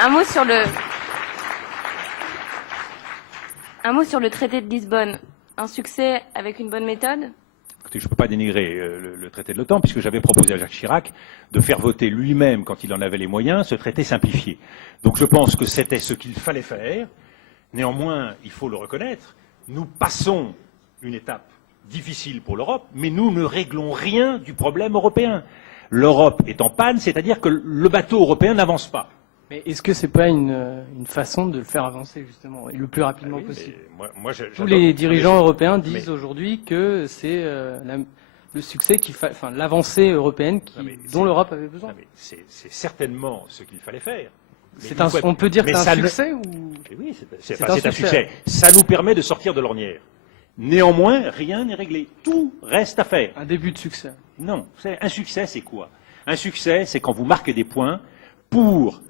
Un mot sur le traité de Lisbonne. Un succès avec une bonne méthode? Écoutez, je ne peux pas dénigrer le traité de l'OTAN, puisque j'avais proposé à Jacques Chirac de faire voter lui-même, quand il en avait les moyens, ce traité simplifié. Donc je pense que c'était ce qu'il fallait faire. Néanmoins, il faut le reconnaître, nous passons une étape difficile pour l'Europe, mais nous ne réglons rien du problème européen. L'Europe est en panne, c'est-à-dire que le bateau européen n'avance pas. Mais est-ce que c'est pas une façon de le faire avancer, justement, et le plus rapidement possible? Tous les dirigeants européens disent aujourd'hui que c'est le succès, l'avancée européenne dont l'Europe avait besoin. C'est certainement ce qu'il fallait faire. On peut dire que c'est un succès ou... Oui, c'est un succès. Ça nous permet de sortir de l'ornière. Néanmoins, rien n'est réglé. Tout reste à faire. Un début de succès. Non. Un succès, c'est quoi? Un succès, c'est quand vous marquez des points pour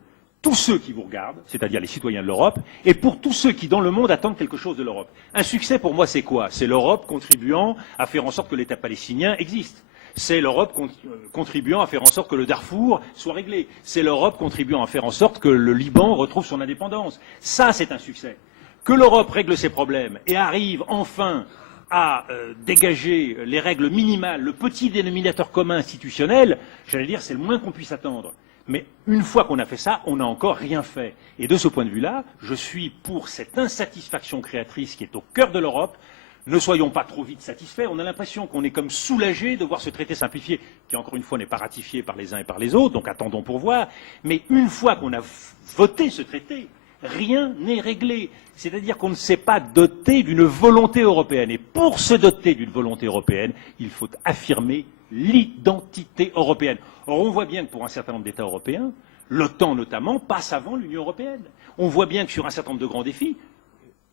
tous ceux qui vous regardent, c'est-à-dire les citoyens de l'Europe, et pour tous ceux qui, dans le monde, attendent quelque chose de l'Europe. Un succès, pour moi, c'est quoi? C'est l'Europe contribuant à faire en sorte que l'État palestinien existe. C'est l'Europe contribuant à faire en sorte que le Darfour soit réglé. C'est l'Europe contribuant à faire en sorte que le Liban retrouve son indépendance. Ça, c'est un succès. Que l'Europe règle ses problèmes et arrive enfin à dégager les règles minimales, le petit dénominateur commun institutionnel, j'allais dire, c'est le moins qu'on puisse attendre. Mais une fois qu'on a fait ça, on n'a encore rien fait. Et de ce point de vue-là, je suis pour cette insatisfaction créatrice qui est au cœur de l'Europe. Ne soyons pas trop vite satisfaits. On a l'impression qu'on est comme soulagé de voir ce traité simplifié, qui encore une fois n'est pas ratifié par les uns et par les autres, donc attendons pour voir. Mais une fois qu'on a voté ce traité, rien n'est réglé. C'est-à-dire qu'on ne s'est pas doté d'une volonté européenne. Et pour se doter d'une volonté européenne, il faut affirmer l'identité européenne. Or, on voit bien que pour un certain nombre d'États européens, l'OTAN notamment passe avant l'Union européenne. On voit bien que sur un certain nombre de grands défis,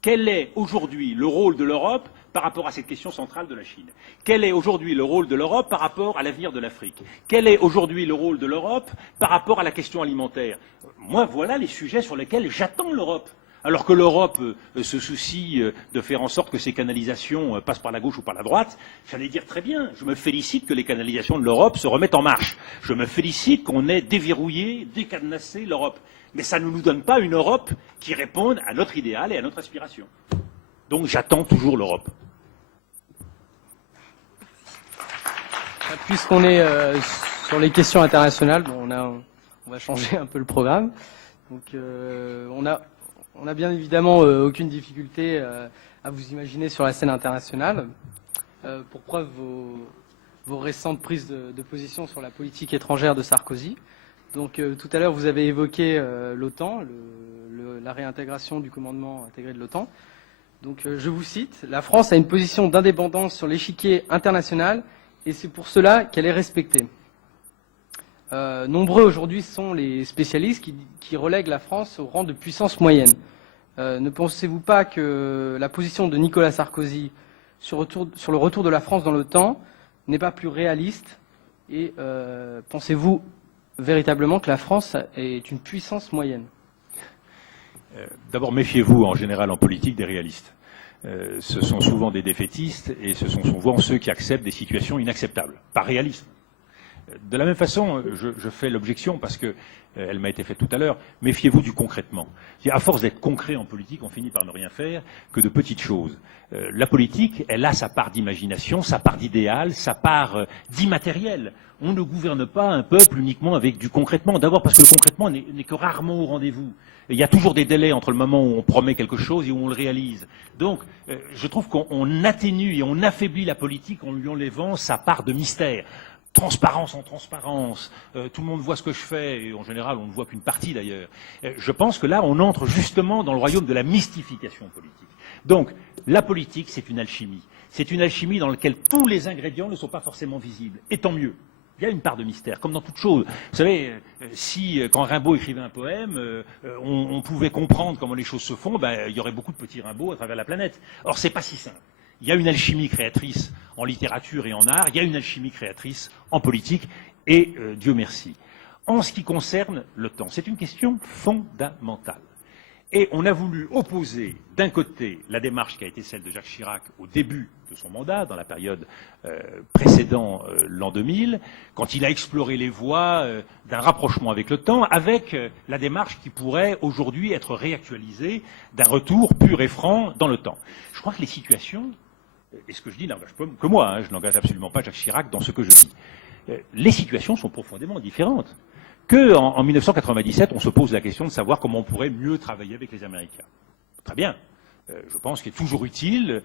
quel est aujourd'hui le rôle de l'Europe par rapport à cette question centrale de la Chine? Quel est aujourd'hui le rôle de l'Europe par rapport à l'avenir de l'Afrique? Quel est aujourd'hui le rôle de l'Europe par rapport à la question alimentaire? Moi, voilà les sujets sur lesquels j'attends l'Europe. Alors que l'Europe se soucie de faire en sorte que ces canalisations passent par la gauche ou par la droite, j'allais dire très bien, je me félicite que les canalisations de l'Europe se remettent en marche. Je me félicite qu'on ait déverrouillé, décadenassé l'Europe. Mais ça ne nous donne pas une Europe qui réponde à notre idéal et à notre aspiration. Donc j'attends toujours l'Europe. Puisqu'on est sur les questions internationales, bon, on va changer un peu le programme. Donc on a bien évidemment aucune difficulté à vous imaginer sur la scène internationale. Pour preuve, vos récentes prises de position sur la politique étrangère de Sarkozy. Donc tout à l'heure, vous avez évoqué l'OTAN, la réintégration du commandement intégré de l'OTAN. Donc je vous cite, « La France a une position d'indépendance sur l'échiquier international et c'est pour cela qu'elle est respectée. » Nombreux aujourd'hui sont les spécialistes qui relèguent la France au rang de puissance moyenne. Ne pensez-vous pas que la position de Nicolas Sarkozy sur le retour de la France dans l'OTAN n'est pas plus réaliste? Et pensez-vous véritablement que la France est une puissance moyenne? D'abord, méfiez-vous en général en politique des réalistes. Ce sont souvent des défaitistes et ce sont souvent ceux qui acceptent des situations inacceptables, pas réalistes. De la même façon, je fais l'objection parce que elle m'a été faite tout à l'heure, méfiez-vous du concrètement. À force d'être concret en politique, on finit par ne rien faire que de petites choses. La politique, elle a sa part d'imagination, sa part d'idéal, sa part d'immatériel. On ne gouverne pas un peuple uniquement avec du concrètement. D'abord parce que le concrètement n'est que rarement au rendez-vous. Il y a toujours des délais entre le moment où on promet quelque chose et où on le réalise. Donc, je trouve qu'on atténue et on affaiblit la politique en lui enlevant sa part de mystère. Transparence en transparence, tout le monde voit ce que je fais, et en général on ne voit qu'une partie d'ailleurs. Je pense que là on entre justement dans le royaume de la mystification politique. Donc la politique c'est une alchimie. C'est une alchimie dans laquelle tous les ingrédients ne sont pas forcément visibles. Et tant mieux. Il y a une part de mystère, comme dans toute chose. Vous savez, si quand Rimbaud écrivait un poème, on pouvait comprendre comment les choses se font, il y aurait beaucoup de petits Rimbaud à travers la planète. Or c'est pas si simple. Il y a une alchimie créatrice en littérature et en art, il y a une alchimie créatrice en politique, et Dieu merci. En ce qui concerne l'OTAN, c'est une question fondamentale. Et on a voulu opposer d'un côté la démarche qui a été celle de Jacques Chirac au début de son mandat, dans la période précédant l'an 2000, quand il a exploré les voies d'un rapprochement avec l'OTAN, avec la démarche qui pourrait aujourd'hui être réactualisée d'un retour pur et franc dans l'OTAN. Je crois que les situations, et ce que je dis n'engage pas que moi, hein, je n'engage absolument pas Jacques Chirac dans ce que je dis, les situations sont profondément différentes. En 1997, on se pose la question de savoir comment on pourrait mieux travailler avec les Américains. Très bien. Je pense qu'il est toujours utile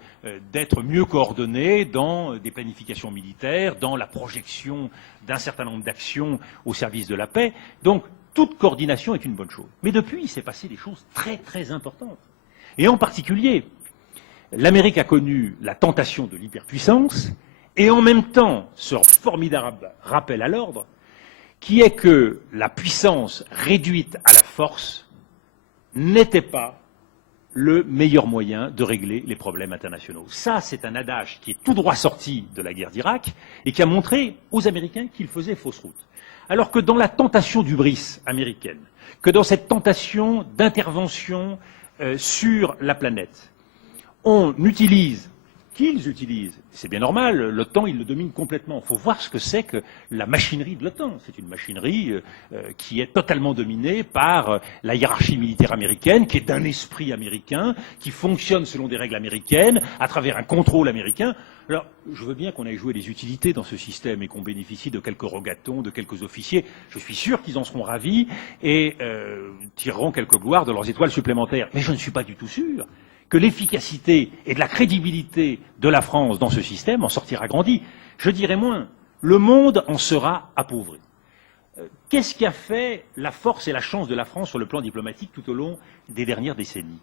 d'être mieux coordonné dans des planifications militaires, dans la projection d'un certain nombre d'actions au service de la paix. Donc, toute coordination est une bonne chose. Mais depuis, il s'est passé des choses très, très importantes. Et en particulier, l'Amérique a connu la tentation de l'hyperpuissance et en même temps ce formidable rappel à l'ordre qui est que la puissance réduite à la force n'était pas le meilleur moyen de régler les problèmes internationaux. Ça, c'est un adage qui est tout droit sorti de la guerre d'Irak et qui a montré aux Américains qu'ils faisaient fausse route. Alors que dans la tentation d'hubris américaine, que dans cette tentation d'intervention sur la planète, qu'ils utilisent, c'est bien normal, l'OTAN, il le domine complètement. Il faut voir ce que c'est que la machinerie de l'OTAN. C'est une machinerie qui est totalement dominée par la hiérarchie militaire américaine, qui est d'un esprit américain, qui fonctionne selon des règles américaines, à travers un contrôle américain. Alors, je veux bien qu'on aille jouer des utilités dans ce système et qu'on bénéficie de quelques rogatons, de quelques officiers. Je suis sûr qu'ils en seront ravis et tireront quelques gloires de leurs étoiles supplémentaires. Mais je ne suis pas du tout sûr que l'efficacité et de la crédibilité de la France dans ce système en sortira grandie. Je dirais moins, le monde en sera appauvri. Qu'est-ce qui a fait la force et la chance de la France sur le plan diplomatique tout au long des dernières décennies?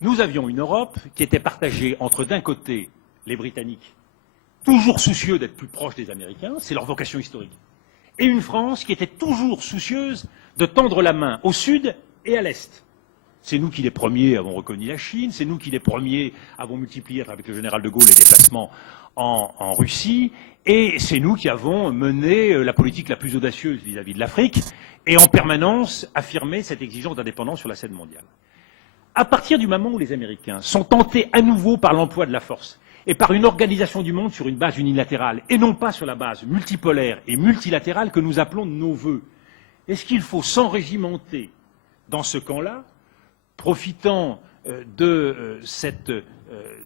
Nous avions une Europe qui était partagée entre, d'un côté, les Britanniques, toujours soucieux d'être plus proches des Américains, c'est leur vocation historique, et une France qui était toujours soucieuse de tendre la main au sud et à l'est. C'est nous qui les premiers avons reconnu la Chine, c'est nous qui les premiers avons multiplié avec le général de Gaulle les déplacements en Russie, et c'est nous qui avons mené la politique la plus audacieuse vis-à-vis de l'Afrique, et en permanence affirmé cette exigence d'indépendance sur la scène mondiale. À partir du moment où les Américains sont tentés à nouveau par l'emploi de la force, et par une organisation du monde sur une base unilatérale, et non pas sur la base multipolaire et multilatérale que nous appelons de nos vœux, est-ce qu'il faut s'enrégimenter dans ce camp-là, profitant de cette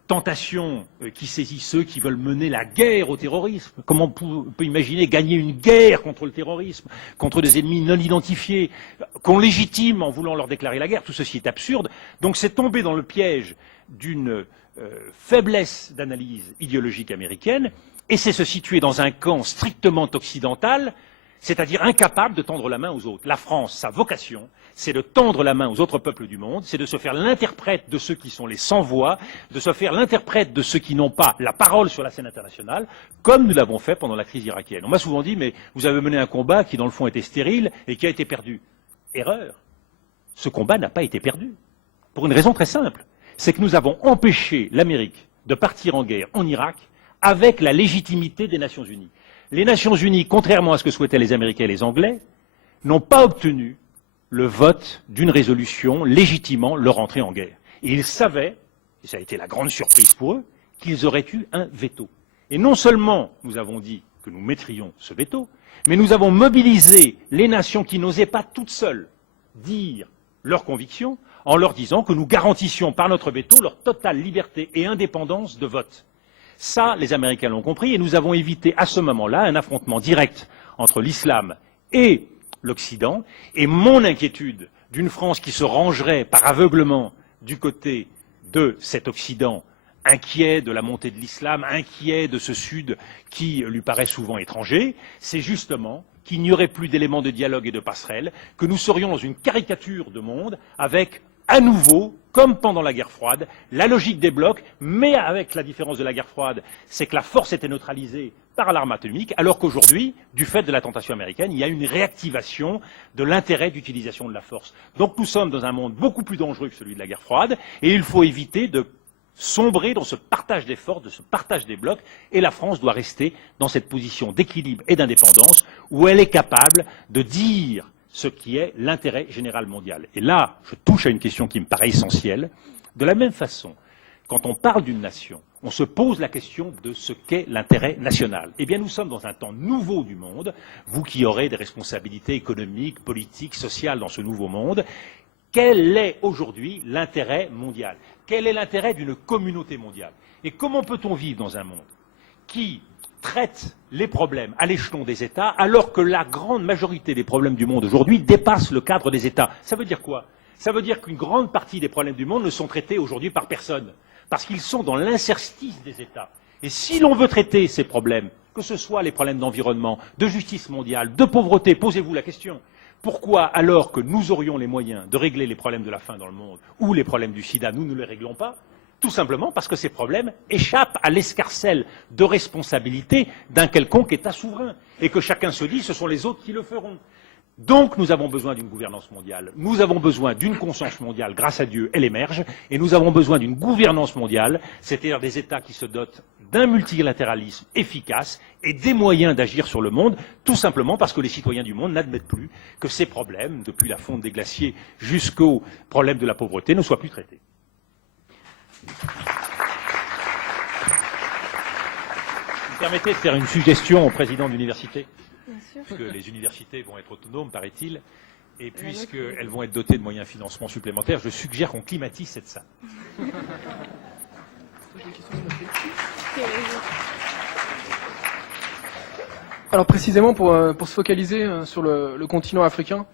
tentation qui saisit ceux qui veulent mener la guerre au terrorisme? Comment on peut imaginer gagner une guerre contre le terrorisme, contre des ennemis non identifiés, qu'on légitime en voulant leur déclarer la guerre? Tout ceci est absurde. Donc c'est tomber dans le piège d'une faiblesse d'analyse idéologique américaine, et c'est se situer dans un camp strictement occidental, c'est-à-dire incapable de tendre la main aux autres. La France, sa vocation, c'est de tendre la main aux autres peuples du monde, c'est de se faire l'interprète de ceux qui sont les sans-voix, de se faire l'interprète de ceux qui n'ont pas la parole sur la scène internationale, comme nous l'avons fait pendant la crise irakienne. On m'a souvent dit, mais vous avez mené un combat qui, dans le fond, était stérile et qui a été perdu. Erreur. Ce combat n'a pas été perdu. Pour une raison très simple. C'est que nous avons empêché l'Amérique de partir en guerre en Irak avec la légitimité des Nations Unies. Les Nations Unies, contrairement à ce que souhaitaient les Américains et les Anglais, n'ont pas obtenu le vote d'une résolution légitimant leur entrée en guerre. Et ils savaient, et ça a été la grande surprise pour eux, qu'ils auraient eu un veto. Et non seulement nous avons dit que nous mettrions ce veto, mais nous avons mobilisé les nations qui n'osaient pas toutes seules dire leurs convictions en leur disant que nous garantissions par notre veto leur totale liberté et indépendance de vote. Ça, les Américains l'ont compris, et nous avons évité à ce moment-là un affrontement direct entre l'islam et l'Occident, et mon inquiétude d'une France qui se rangerait par aveuglement du côté de cet Occident, inquiet de la montée de l'islam, inquiet de ce Sud qui lui paraît souvent étranger, c'est justement qu'il n'y aurait plus d'éléments de dialogue et de passerelle, que nous serions dans une caricature de monde avec, à nouveau, comme pendant la guerre froide, la logique des blocs, mais avec la différence de la guerre froide, c'est que la force était neutralisée par l'arme atomique, alors qu'aujourd'hui, du fait de la tentation américaine, il y a une réactivation de l'intérêt d'utilisation de la force. Donc nous sommes dans un monde beaucoup plus dangereux que celui de la guerre froide, et il faut éviter de sombrer dans ce partage des forces, de ce partage des blocs, et la France doit rester dans cette position d'équilibre et d'indépendance où elle est capable de dire ce qui est l'intérêt général mondial. Et là, je touche à une question qui me paraît essentielle. De la même façon, quand on parle d'une nation, on se pose la question de ce qu'est l'intérêt national. Eh bien, nous sommes dans un temps nouveau du monde, vous qui aurez des responsabilités économiques, politiques, sociales dans ce nouveau monde. Quel est aujourd'hui l'intérêt mondial? Quel est l'intérêt d'une communauté mondiale? Et comment peut-on vivre dans un monde qui traite les problèmes à l'échelon des États, alors que la grande majorité des problèmes du monde aujourd'hui dépassent le cadre des États? Ça veut dire quoi? Ça veut dire qu'une grande partie des problèmes du monde ne sont traités aujourd'hui par personne, parce qu'ils sont dans l'interstice des États. Et si l'on veut traiter ces problèmes, que ce soit les problèmes d'environnement, de justice mondiale, de pauvreté, posez-vous la question. Pourquoi, alors que nous aurions les moyens de régler les problèmes de la faim dans le monde ou les problèmes du sida, nous ne les réglons pas? Tout simplement parce que ces problèmes échappent à l'escarcelle de responsabilité d'un quelconque État souverain et que chacun se dit ce sont les autres qui le feront. Donc nous avons besoin d'une gouvernance mondiale, nous avons besoin d'une conscience mondiale, grâce à Dieu, elle émerge, et nous avons besoin d'une gouvernance mondiale, c'est-à-dire des États qui se dotent d'un multilatéralisme efficace et des moyens d'agir sur le monde, tout simplement parce que les citoyens du monde n'admettent plus que ces problèmes, depuis la fonte des glaciers jusqu'au problème de la pauvreté, ne soient plus traités. Vous me permettez de faire une suggestion au président d'université? Bien sûr. Puisque les universités vont être autonomes, paraît-il, et puisqu'elles vont être dotées de moyens de financement supplémentaires, je suggère qu'on climatise cette salle. Alors précisément, pour se focaliser sur le continent africain,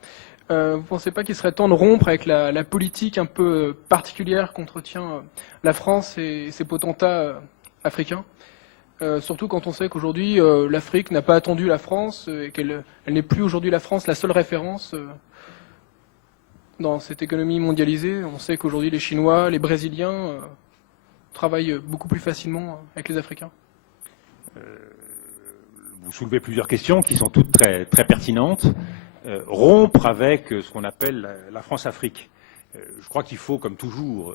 vous ne pensez pas qu'il serait temps de rompre avec la politique un peu particulière qu'entretient la France et ses potentats africains, surtout quand on sait qu'aujourd'hui l'Afrique n'a pas attendu la France et qu'elle n'est plus aujourd'hui la France la seule référence dans cette économie mondialisée. On sait qu'aujourd'hui les Chinois, les Brésiliens travaillent beaucoup plus facilement avec les Africains. Vous soulevez plusieurs questions qui sont toutes très, très pertinentes. Rompre avec ce qu'on appelle la France-Afrique. Je crois qu'il faut, comme toujours,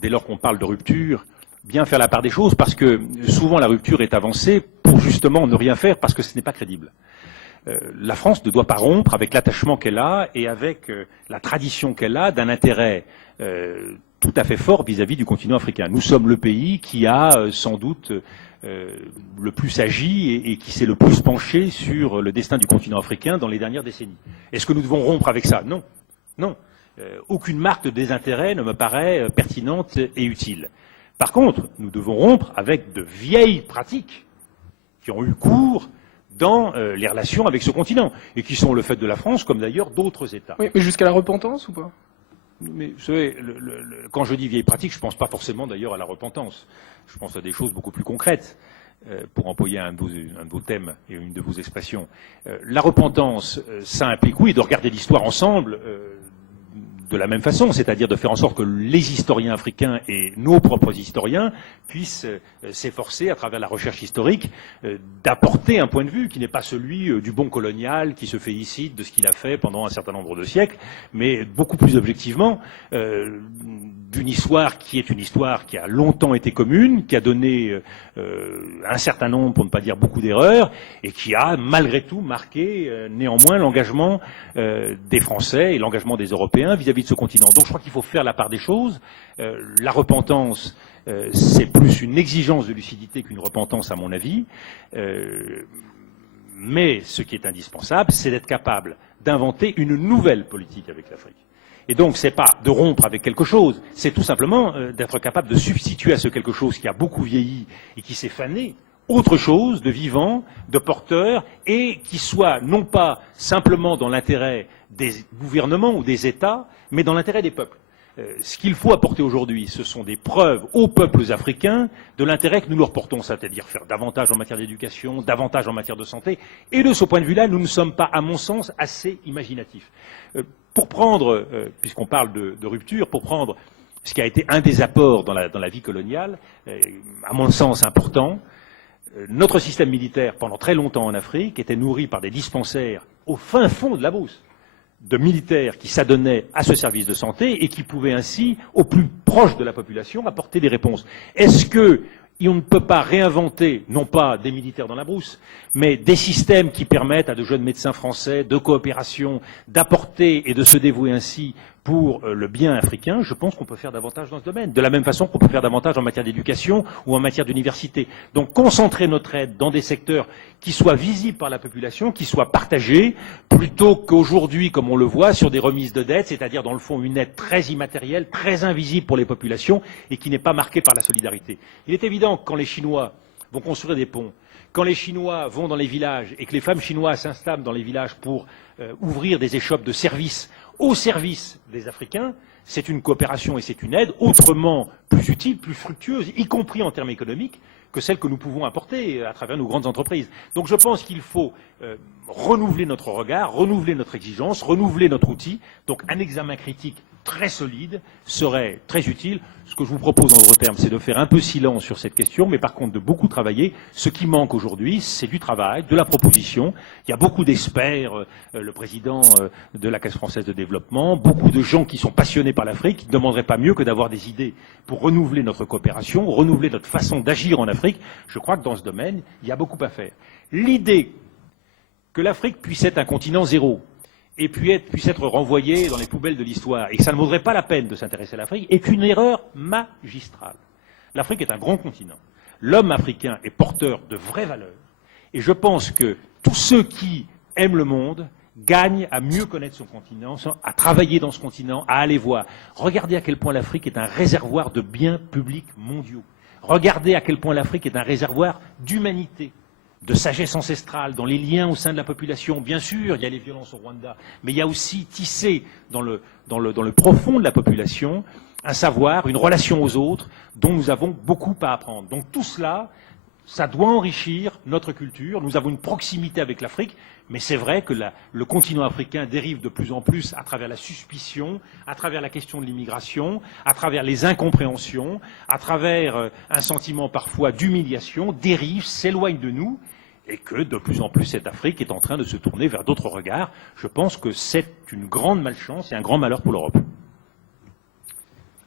dès lors qu'on parle de rupture, bien faire la part des choses, parce que souvent la rupture est avancée pour justement ne rien faire, parce que ce n'est pas crédible. La France ne doit pas rompre avec l'attachement qu'elle a et avec la tradition qu'elle a d'un intérêt tout à fait fort vis-à-vis du continent africain. Nous sommes le pays qui a sans doute le plus agi et qui s'est le plus penché sur le destin du continent africain dans les dernières décennies. Est-ce que nous devons rompre avec ça? Non. Non. Aucune marque de désintérêt ne me paraît pertinente et utile. Par contre, nous devons rompre avec de vieilles pratiques qui ont eu cours dans les relations avec ce continent et qui sont le fait de la France comme d'ailleurs d'autres États. Oui, mais jusqu'à la repentance ou pas? Mais vous savez, quand je dis vieilles pratiques, je ne pense pas forcément d'ailleurs à la repentance. Je pense à des choses beaucoup plus concrètes, pour employer un de vos thèmes et une de vos expressions. La repentance, ça implique, oui, de regarder l'histoire ensemble, de la même façon, c'est-à-dire de faire en sorte que les historiens africains et nos propres historiens puissent s'efforcer, à travers la recherche historique, d'apporter un point de vue qui n'est pas celui du bon colonial qui se félicite de ce qu'il a fait pendant un certain nombre de siècles, mais beaucoup plus objectivement d'une histoire qui est une histoire qui a longtemps été commune, qui a donné un certain nombre, pour ne pas dire beaucoup d'erreurs, et qui a malgré tout marqué néanmoins l'engagement des Français et l'engagement des Européens vis-à-vis de ce continent. Donc je crois qu'il faut faire la part des choses. La repentance, c'est plus une exigence de lucidité qu'une repentance à mon avis. Mais ce qui est indispensable, c'est d'être capable d'inventer une nouvelle politique avec l'Afrique. Et donc, c'est pas de rompre avec quelque chose, c'est tout simplement d'être capable de substituer à ce quelque chose qui a beaucoup vieilli et qui s'est fané, autre chose de vivant, de porteur, et qui soit non pas simplement dans l'intérêt des gouvernements ou des États, mais dans l'intérêt des peuples. Ce qu'il faut apporter aujourd'hui, ce sont des preuves aux peuples africains de l'intérêt que nous leur portons, c'est-à-dire faire davantage en matière d'éducation, davantage en matière de santé. Et de ce point de vue-là, nous ne sommes pas, à mon sens, assez imaginatifs. Pour prendre, puisqu'on parle de rupture, pour prendre ce qui a été un des apports dans la vie coloniale, à mon sens important, notre système militaire, pendant très longtemps en Afrique, était nourri par des dispensaires au fin fond de la brousse, de militaires qui s'adonnaient à ce service de santé et qui pouvaient ainsi, au plus proche de la population, apporter des réponses. Est-ce qu'il et on ne peut pas réinventer, non pas des militaires dans la brousse, mais des systèmes qui permettent à de jeunes médecins français de coopération, d'apporter et de se dévouer ainsi pour le bien africain, je pense qu'on peut faire davantage dans ce domaine. De la même façon qu'on peut faire davantage en matière d'éducation ou en matière d'université. Donc concentrer notre aide dans des secteurs qui soient visibles par la population, qui soient partagés, plutôt qu'aujourd'hui, comme on le voit, sur des remises de dettes, c'est-à-dire dans le fond une aide très immatérielle, très invisible pour les populations et qui n'est pas marquée par la solidarité. Il est évident que quand les Chinois vont construire des ponts, quand les Chinois vont dans les villages et que les femmes chinoises s'installent dans les villages pour ouvrir des échoppes de services au service des Africains, c'est une coopération et c'est une aide autrement plus utile, plus fructueuse, y compris en termes économiques, que celle que nous pouvons apporter à travers nos grandes entreprises. Donc je pense qu'il faut renouveler notre regard, renouveler notre exigence, renouveler notre outil. Donc un examen critique très solide serait très utile. Ce que je vous propose en d'autres termes, c'est de faire un peu silence sur cette question, mais par contre de beaucoup travailler. Ce qui manque aujourd'hui, c'est du travail, de la proposition. Il y a beaucoup d'experts, le président de la Caisse française de développement, beaucoup de gens qui sont passionnés par l'Afrique, qui ne demanderaient pas mieux que d'avoir des idées pour renouveler notre coopération, renouveler notre façon d'agir en Afrique. Je crois que dans ce domaine, il y a beaucoup à faire. L'idée que l'Afrique puisse être un continent zéro, et puisse être renvoyé dans les poubelles de l'histoire, et que ça ne vaudrait pas la peine de s'intéresser à l'Afrique, est une erreur magistrale. L'Afrique est un grand continent. L'homme africain est porteur de vraies valeurs, et je pense que tous ceux qui aiment le monde gagnent à mieux connaître son continent, à travailler dans ce continent, à aller voir. Regardez à quel point l'Afrique est un réservoir de biens publics mondiaux. Regardez à quel point l'Afrique est un réservoir d'humanité, de sagesse ancestrale, dans les liens au sein de la population. Bien sûr, il y a les violences au Rwanda, mais il y a aussi tissé dans le profond de la population un savoir, une relation aux autres, dont nous avons beaucoup à apprendre. Donc tout cela, ça doit enrichir notre culture. Nous avons une proximité avec l'Afrique, mais c'est vrai que le continent africain dérive de plus en plus à travers la suspicion, à travers la question de l'immigration, à travers les incompréhensions, à travers un sentiment parfois d'humiliation, dérive, s'éloigne de nous, et que de plus en plus cette Afrique est en train de se tourner vers d'autres regards. Je pense que c'est une grande malchance et un grand malheur pour l'Europe.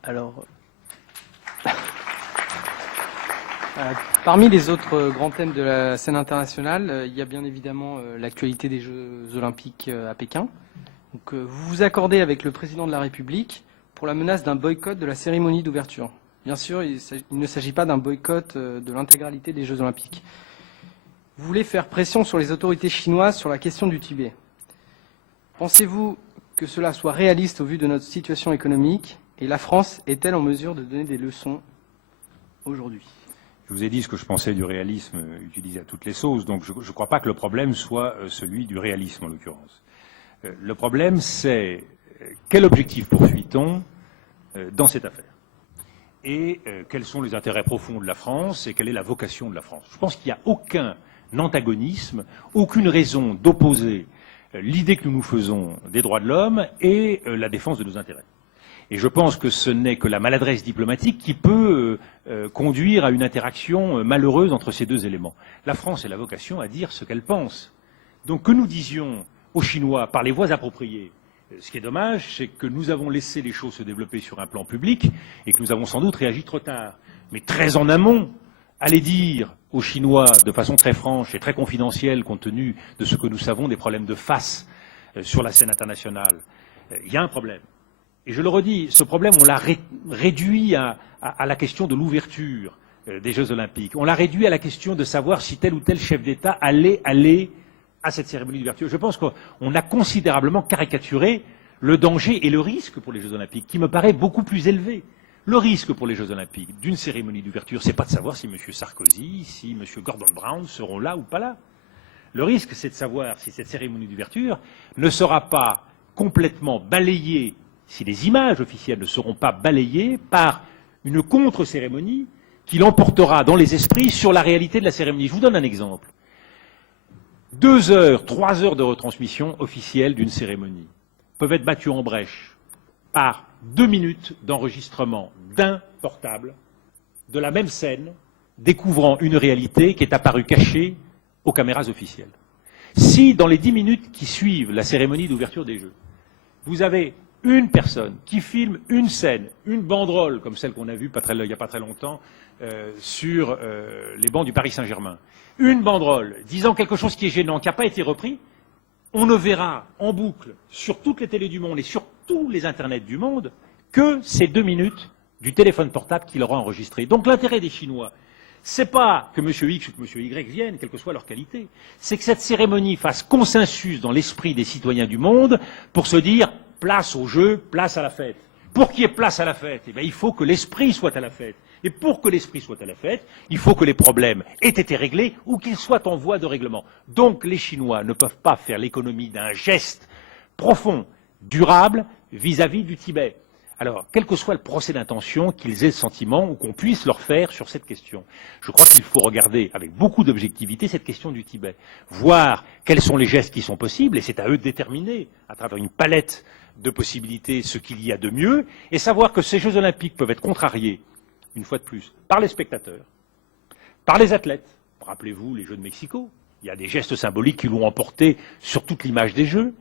Alors, parmi les autres grands thèmes de la scène internationale, il y a bien évidemment l'actualité des Jeux Olympiques à Pékin. Donc, vous vous accordez avec le président de la République pour la menace d'un boycott de la cérémonie d'ouverture. Bien sûr, il ne s'agit pas d'un boycott de l'intégralité des Jeux Olympiques. Vous voulez faire pression sur les autorités chinoises sur la question du Tibet. Pensez-vous que cela soit réaliste au vu de notre situation économique, et la France est-elle en mesure de donner des leçons aujourd'hui ? Je vous ai dit ce que je pensais du réalisme utilisé à toutes les sauces, donc je ne crois pas que le problème soit celui du réalisme en l'occurrence. Le problème, c'est quel objectif poursuit-on dans cette affaire ? Et quels sont les intérêts profonds de la France et quelle est la vocation de la France ? Je pense qu'il n'y a aucun antagonisme, aucune raison d'opposer l'idée que nous nous faisons des droits de l'homme et la défense de nos intérêts. Et je pense que ce n'est que la maladresse diplomatique qui peut conduire à une interaction malheureuse entre ces deux éléments. La France a la vocation à dire ce qu'elle pense. Donc que nous disions aux Chinois par les voies appropriées, ce qui est dommage, c'est que nous avons laissé les choses se développer sur un plan public et que nous avons sans doute réagi trop tard. Mais très en amont, aller dire aux Chinois de façon très franche et très confidentielle, compte tenu de ce que nous savons des problèmes de face sur la scène internationale, il y a un problème. Et je le redis, ce problème, on l'a réduit à la question de l'ouverture des Jeux Olympiques. On l'a réduit à la question de savoir si tel ou tel chef d'État allait aller à cette cérémonie d'ouverture. Je pense qu'on a considérablement caricaturé le danger et le risque pour les Jeux Olympiques, qui me paraît beaucoup plus élevé. Le risque pour les Jeux Olympiques d'une cérémonie d'ouverture, c'est pas de savoir si M. Sarkozy, si M. Gordon Brown seront là ou pas là. Le risque, c'est de savoir si cette cérémonie d'ouverture ne sera pas complètement balayée, si les images officielles ne seront pas balayées par une contre-cérémonie qui l'emportera dans les esprits sur la réalité de la cérémonie. Je vous donne un exemple. 2 heures, 3 heures de retransmission officielle d'une cérémonie peuvent être battues en brèche par 2 minutes d'enregistrement d'un portable de la même scène, découvrant une réalité qui est apparue cachée aux caméras officielles. Si, dans les 10 minutes qui suivent la cérémonie d'ouverture des Jeux, vous avez une personne qui filme une scène, une banderole, comme celle qu'on a vue il n'y a pas très longtemps, sur les bancs du Paris Saint-Germain, une banderole disant quelque chose qui est gênant, qui n'a pas été repris, on ne verra en boucle sur toutes les télés du monde et sur tous les internets du monde que ces 2 minutes du téléphone portable qu'il aura enregistré. Donc l'intérêt des Chinois, c'est pas que M. X ou que M. Y viennent, quelle que soit leur qualité, c'est que cette cérémonie fasse consensus dans l'esprit des citoyens du monde pour se dire place au jeu, place à la fête. Pour qu'il y ait place à la fête, eh bien, il faut que l'esprit soit à la fête. Et pour que l'esprit soit à la fête, il faut que les problèmes aient été réglés ou qu'ils soient en voie de règlement. Donc les Chinois ne peuvent pas faire l'économie d'un geste profond, durable, vis-à-vis du Tibet. Alors, quel que soit le procès d'intention qu'ils aient le sentiment ou qu'on puisse leur faire sur cette question, je crois qu'il faut regarder avec beaucoup d'objectivité cette question du Tibet, voir quels sont les gestes qui sont possibles, et c'est à eux de déterminer, à travers une palette de possibilités, ce qu'il y a de mieux, et savoir que ces Jeux Olympiques peuvent être contrariés, une fois de plus, par les spectateurs, par les athlètes. Rappelez-vous les Jeux de Mexico, il y a des gestes symboliques qui l'ont emporté sur toute l'image des Jeux,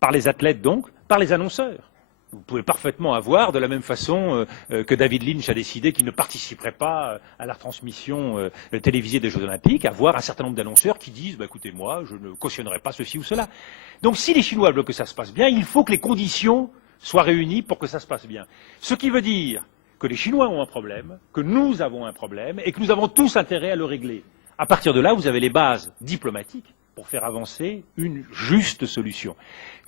par les athlètes donc, par les annonceurs. Vous pouvez parfaitement avoir, de la même façon que David Lynch a décidé qu'il ne participerait pas à la retransmission télévisée des Jeux Olympiques, avoir un certain nombre d'annonceurs qui disent bah, « écoutez, moi, je ne cautionnerai pas ceci ou cela ». Donc si les Chinois veulent que ça se passe bien, il faut que les conditions soient réunies pour que ça se passe bien. Ce qui veut dire que les Chinois ont un problème, que nous avons un problème, et que nous avons tous intérêt à le régler. À partir de là, vous avez les bases diplomatiques pour faire avancer une juste solution.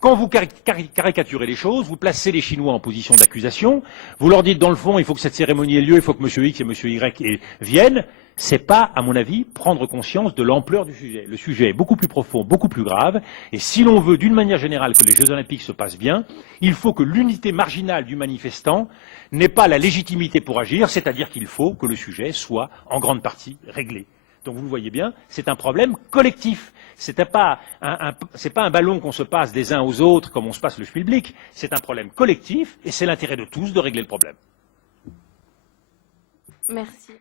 Quand vous caricaturez les choses, vous placez les Chinois en position d'accusation, vous leur dites dans le fond, il faut que cette cérémonie ait lieu, il faut que M. X et M. Y viennent, c'est pas, à mon avis, prendre conscience de l'ampleur du sujet. Le sujet est beaucoup plus profond, beaucoup plus grave, et si l'on veut, d'une manière générale, que les Jeux Olympiques se passent bien, il faut que l'unité marginale du manifestant n'ait pas la légitimité pour agir, c'est-à-dire qu'il faut que le sujet soit, en grande partie, réglé. Donc vous le voyez bien, c'est un problème collectif. C'est pas un ballon qu'on se passe des uns aux autres comme on se passe le schmilblick. C'est un problème collectif et c'est l'intérêt de tous de régler le problème. Merci.